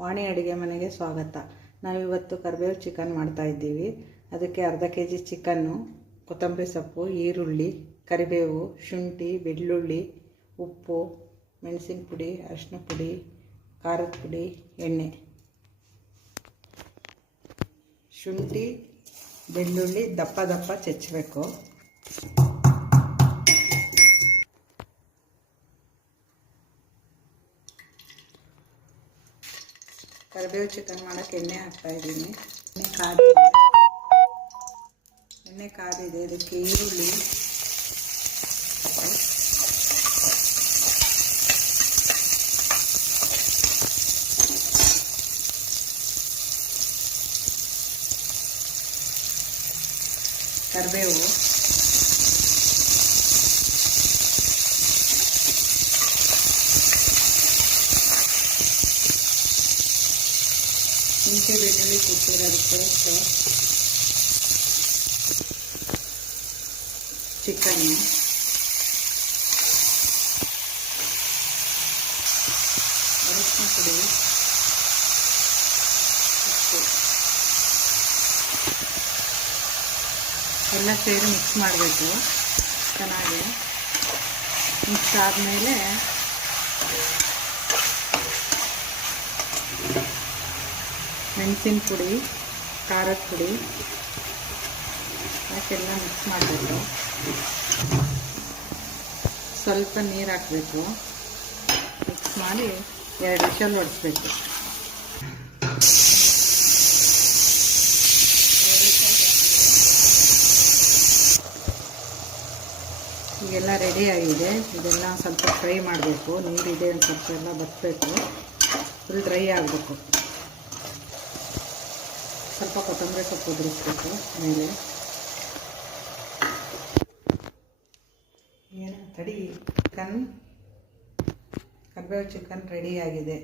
ವಾಣಿ ಅಡುಗೆ ಮನೆಗೆ ಸ್ವಾಗತ. ನಾವಿವತ್ತು ಕರಿಬೇವು ಚಿಕನ್ ಮಾಡ್ತಾ ಇದ್ದೀವಿ. ಅದಕ್ಕೆ ಅರ್ಧ kg ಚಿಕನ್ನು, ಕೊತ್ತಂಬರಿ ಸೊಪ್ಪು, ಈರುಳ್ಳಿ, ಕರಿಬೇವು, ಶುಂಠಿ, ಬೆಳ್ಳುಳ್ಳಿ, ಉಪ್ಪು, ಮೆಣಸಿನ ಪುಡಿ, ಅರಿಶಿನ ಪುಡಿ, ಖಾರದ ಪುಡಿ, ಎಣ್ಣೆ. ಶುಂಠಿ ಬೆಳ್ಳುಳ್ಳಿ ದಪ್ಪ ದಪ್ಪ ಚೆಚ್ಚಬೇಕು. ಕರಿಬೇವು ಚಿಕನ್ ಮಾಡೋಕ್ಕೆ ಎಣ್ಣೆ ಹಾಕ್ತಾಯಿದ್ದೀನಿ. ಎಣ್ಣೆ ಕಾದಿದೆ. ಇದಕ್ಕೆ ಈರುಳ್ಳಿ, ಕರಿಬೇವು, ಶುಂಠಿ ಬೆಳ್ಳುಳ್ಳಿ ಕುಟ್ಟಿರೋದು ಪೇಸ್ಟು, ಚಿಕನ್ನು, ಅರಿಶಿನ ಪುಡಿ, ಉಪ್ಪು ಎಲ್ಲ ಸೇರಿ ಮಿಕ್ಸ್ ಮಾಡಬೇಕು. ಚೆನ್ನಾಗಿ ಮಿಕ್ಸ್ ಆದಮೇಲೆ ಮೆಣಸಿನ ಪುಡಿ, ಖಾರದ ಪುಡಿ ಹಾಕೆಲ್ಲ ಮಿಕ್ಸ್ ಮಾಡಬೇಕು. ಸ್ವಲ್ಪ ನೀರು ಹಾಕಬೇಕು. ಮಿಕ್ಸ್ ಮಾಡಿ 2 ವಿಷಲ್ ಹೊಡಿಸ್ಬೇಕು. ಈಗೆಲ್ಲ ರೆಡಿ ಆಗಿದೆ. ಇದೆಲ್ಲ ಸ್ವಲ್ಪ ಫ್ರೈ ಮಾಡಬೇಕು. ನೀರಿದೆ ಒಂದು ಸ್ವಲ್ಪ ಎಲ್ಲ ಬತ್ತಬೇಕು. ಫುಲ್ ಡ್ರೈ ಆಗಬೇಕು. ಸ್ವಲ್ಪ ಕೊತ್ತಂಬರಿ ಸೊಪ್ಪು ಉದುರಿಸ್ಬೇಕು ಮೇಲೆ. ಏನು ತಡಿ, ಕರಿಬೇವು ಚಿಕನ್ ರೆಡಿ ಆಗಿದೆ.